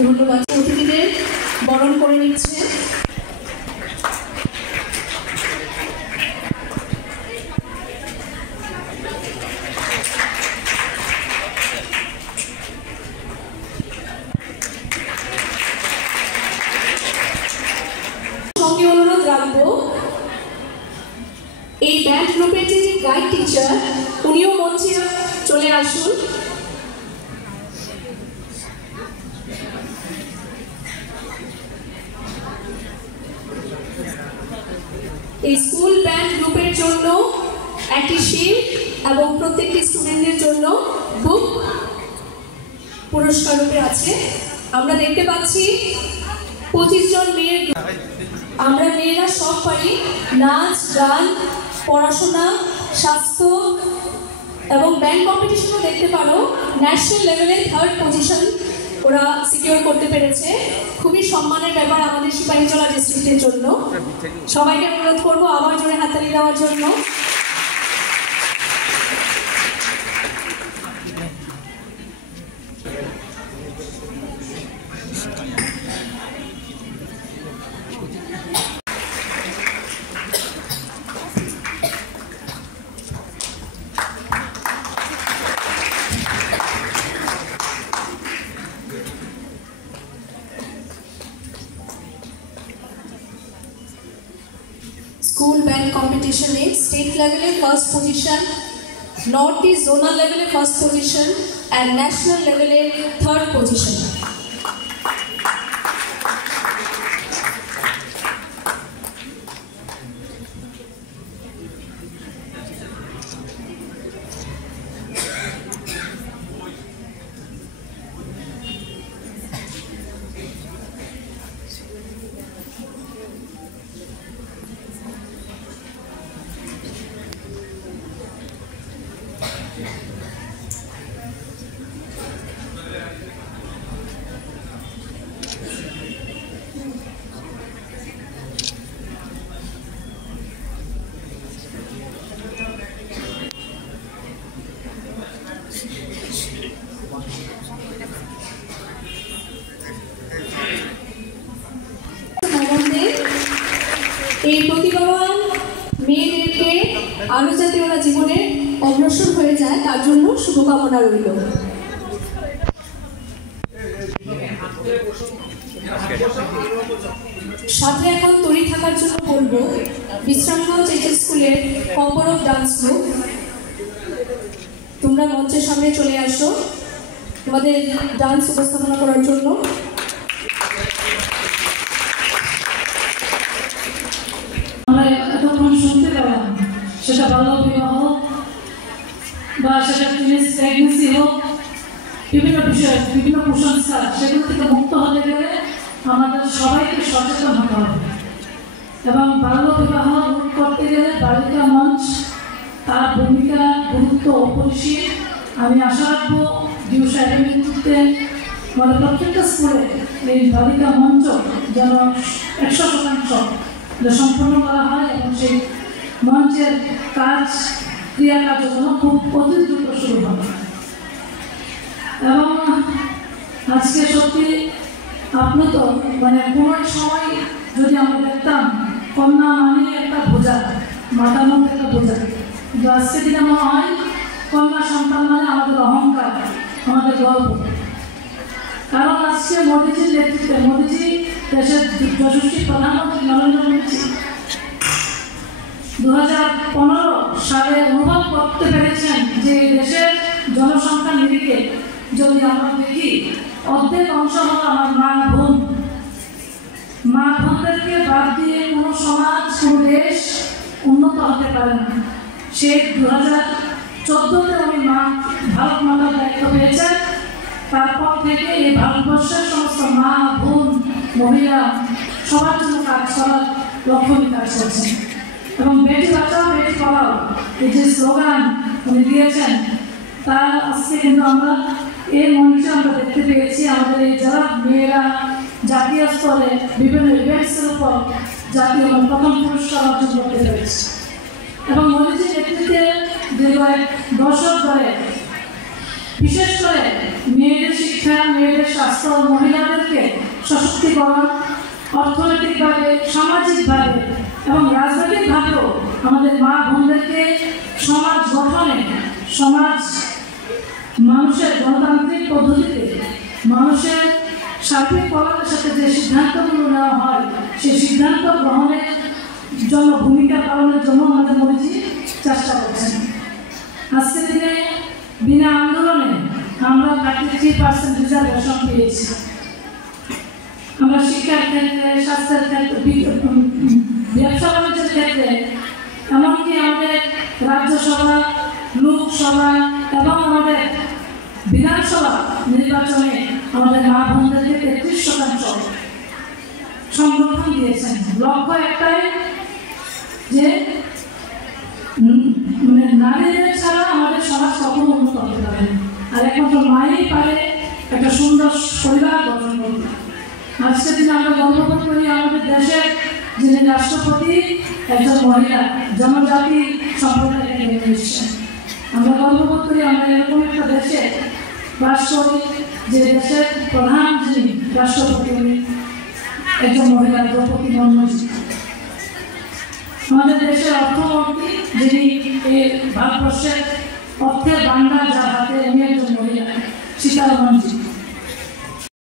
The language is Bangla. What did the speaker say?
ধন্যবাদ। অতিথিদের বরণ করে নিচ্ছে। সঙ্গে অনুরোধ রাখবো এই ব্যান্ড গ্রুপের যিনি গাইড টিচার উনিও মঞ্চে চলে আসুন। এই স্কুল ব্যান্ড গ্রুপের জন্য একটি শিল্ড এবং প্রত্যেকটি স্টুডেন্টদের জন্য বুক পুরস্কার রূপে আছে। আমরা দেখতে পাচ্ছি 25 জন মেয়ের। আমরা মেয়েরা সব পারি, নাচ, গান, পড়াশোনা, স্বাস্থ্য এবং ব্যান্ড কম্পিটিশনও দেখতে পারো। ন্যাশনাল লেভেলে 3rd পজিশন ওরা সিকিউর করতে পেরেছে। খুবই সম্মানের ব্যাপার আমাদের সিপাহীজলা ডিস্ট্রিক্টের জন্য। সবাইকে অনুরোধ করবো আবার জোরে হাততালি দেওয়ার জন্য। स्कूल बैंड कॉम्पिटिशन में state level 1st position, north east zonal level 1st position and national level 3rd position. এই প্রতিভাবান মেয়েদেরকে আরো যাতে ওরা জীবনে অগ্রসর হয়ে যায় তার জন্য শুভকামনা রইল। সাথে এখন তৈরি থাকার জন্য বলবো বিশ্রামগঞ্জ এইচএস স্কুলের কম্পোরক ডান্স গ্রুপ, তোমরা মঞ্চের সামনে চলে আসো তোমাদের ডান্স উপস্থাপনা করার জন্য। শুনতে পেলাম সেটা বাল্য বিবাহ বা সেটা টিনেজ প্রেগন্যান্সি হোক, বিভিন্ন বিষয়, বিভিন্ন কুসংস্কার, সেগুলো থেকে মুক্ত হতে গেলে আমাদের সবাইকে সচেতন হতে হবে এবং বাল্য বিবাহ রোধ করতে গেলে বালিকা মঞ্চ তার ভূমিকা গুরুত্ব অপরিসীম। আমি আশা রাখবো ডিউ সাহেবের নেতৃত্বে মানে প্রত্যেকটা স্কুলে এই বালিকা মঞ্চ যেন 100% সম্পন্ন করা হয় এবং সেই মঞ্চের কাজ ক্রিয়াকার্যক্রম খুব অতি দ্রুত শুরু হবে। এবং আজকে সত্যি আপনি তো মানে কোনো সময় যদি আমরা দেখতাম কন্যা মানে একটা বোঝা, মাতার মধ্যে একটা বোঝা, কিন্তু আজকে দিনে মনে হয় কন্যা সন্তান মানে আমাদের অহংকার, আমাদের গর্ব। কারণ আজকে মোদীজির নেতৃত্বে, মোদীজি দেশের যশস্বী প্রধানমন্ত্রী নরেন্দ্র মোদীজি 2015 সালে অনুভব করতে পেরেছেন যে দেশের জনসংখ্যা নিরিখে যদি আমরা দেখি অর্ধেক অংশ হল আমার মা বোন। মা বোনদেরকে বাদ দিয়ে কোনো সমাজ, কোনো দেশ উন্নত হতে পারে না। সে 2014-তে উনি ভারত মাতার দায়িত্ব পেয়েছেন। তারপর থেকে এই ভারতবর্ষের সমস্ত মা বোন মহিলা সবার জন্য কাজ করার লক্ষ্য নিয়ে কাজ করছেন এবং বেটি বাঁচাও বেটি পড়াও এই যে স্লোগান উনি দিয়েছেন তার আজকে কিন্তু আমরা এই মঞ্চে আমরা দেখতে পেয়েছি। আমাদের এই যারা মেয়েরা জাতীয় স্তরে বিভিন্ন ইভেন্টসের উপর জাতীয় প্রথম পুরস্কার অর্জন করতে পেরেছে এবং মোদীজির নেতৃত্বে দীর্ঘ 1 দশক ধরে বিশেষ করে মেয়েদের শিক্ষা, মেয়েদের স্বাস্থ্য, মহিলাদেরকে সশক্তিকরণ, অর্থনৈতিকভাবে, সামাজিকভাবে এবং রাজনৈতিকভাবেও আমাদের মা বোনদেরকে সমাজ গঠনে, সমাজ মানুষের গণতান্ত্রিক পদ্ধতিতে মানুষের সার্বিক কল্যাণের সাথে যে সিদ্ধান্তগুলো নেওয়া হয় সেই সিদ্ধান্ত গ্রহণের জন্য ভূমিকা পালনের জন্য আমাদের মোদীজি চেষ্টা করছেন। আজকের দিনে বিনা আন্দোলনে আমরা 33% রিজার্ভেশন পেয়েছি। আমরা শিক্ষার ক্ষেত্রে, স্বাস্থ্যের ক্ষেত্রে, ব্যবসা বাণিজ্যের ক্ষেত্রে, এমনকি আমাদের রাজ্যসভা, লোকসভা এবং আমাদের বিধানসভা নির্বাচনে আমাদের মা বোনদেরকে 33% সংরক্ষণ দিয়েছেন। লক্ষ্য একটাই যে মানে নারীদের ছাড়া আমাদের সমাজ কখনো উন্নত হতে পারে না, আর একমাত্র মাই পারে একটা সুন্দর পরিবার গঠন করতে। আজকের দিনে আমরা গর্ববোধ করি আমাদের দেশের যিনি রাষ্ট্রপতি একজন মহিলা, জনজাতি সম্প্রদায়কে নিয়ে এসেছেন। আমরা গর্ববোধ করি আমরা এরকম একটা দেশে বাস করি যে দেশের প্রধান যিনি রাষ্ট্রপতি একজন মহিলা, দ্রৌপদী মুর্মুজি। আমাদের দেশের অর্থমন্ত্রী যিনি এই ভারতবর্ষের অর্থের ভান্ডার যার হাতে, উনি একজন মহিলা, সীতারমণজি।